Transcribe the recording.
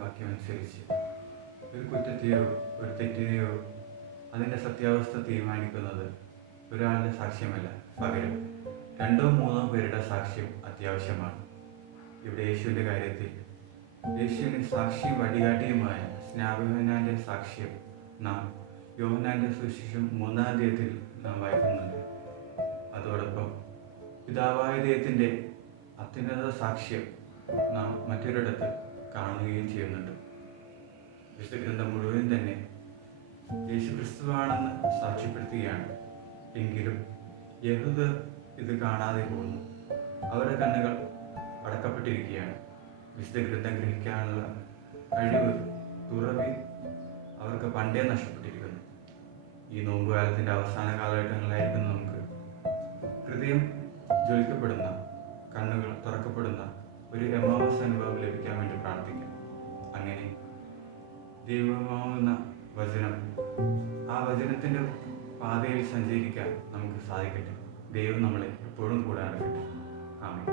വാക്യം അനുസരിച്ച് ഒരു കുറ്റത്തെയോ ഒരു തെറ്റിനെയോ അതിൻ്റെ സത്യാവസ്ഥ തീരുമാനിക്കുന്നത് ഒരാളുടെ സാക്ഷ്യമല്ല, പകരം 2-3 പേരുടെ സാക്ഷ്യം അത്യാവശ്യമാണ്. ഇവിടെ യേശുവിൻ്റെ കാര്യത്തിൽ യേശുവിന് സാക്ഷിയും വഴികാട്ടിയുമായ സ്നാപകനാൻ്റെ സാക്ഷ്യം നാം യോഹന്നാൻ്റെ സുവിശേഷം 3-ാം അധ്യായത്തിൽ നാം വായിക്കുന്നുണ്ട്. അതോടൊപ്പം പിതാവായ ദൈവത്തിൻ്റെ അത്യുന്നത സാക്ഷ്യം നാം മറ്റൊരിടത്ത് കാണുകയും ചെയ്യുന്നുണ്ട്. വിശുദ്ധഗ്രന്ഥം മുഴുവൻ തന്നെ യേശുക്രിസ്തുവാണെന്ന് സാക്ഷ്യപ്പെടുത്തുകയാണ്. എങ്കിലും യഹൂദർ ഇത് കാണാതെ പോകുന്നു. അവരുടെ കണ്ണുകൾ അടക്കപ്പെട്ടിരിക്കുകയാണ്. വിശുദ്ധഗ്രന്ഥം ഗ്രഹിക്കാനുള്ള കഴിവ് തുറവി അവർക്ക് പണ്ടേ നഷ്ടപ്പെട്ടിരിക്കുന്നു. ഈ നോമ്പുകാലത്തിൻ്റെ അവസാന കാലഘട്ടങ്ങളായിരിക്കുന്ന നമുക്ക് ഹൃദയം ജ്വലിക്കപ്പെടുന്ന, കണ്ണുകൾ തുറക്കപ്പെടുന്ന ഒരു എമ്മാവസ് അനുഭവം ലഭിക്കാൻ വേണ്ടി പ്രാർത്ഥിക്കാം. അങ്ങനെ ദൈവമാവുന്ന വചനം, ആ വചനത്തിൻ്റെ പാതയിൽ സഞ്ചരിക്കാൻ നമുക്ക് സാധിക്കട്ടെ. ദൈവം നമ്മളെ എപ്പോഴും കൂടെ നടക്കട്ടെ. ആമേൻ.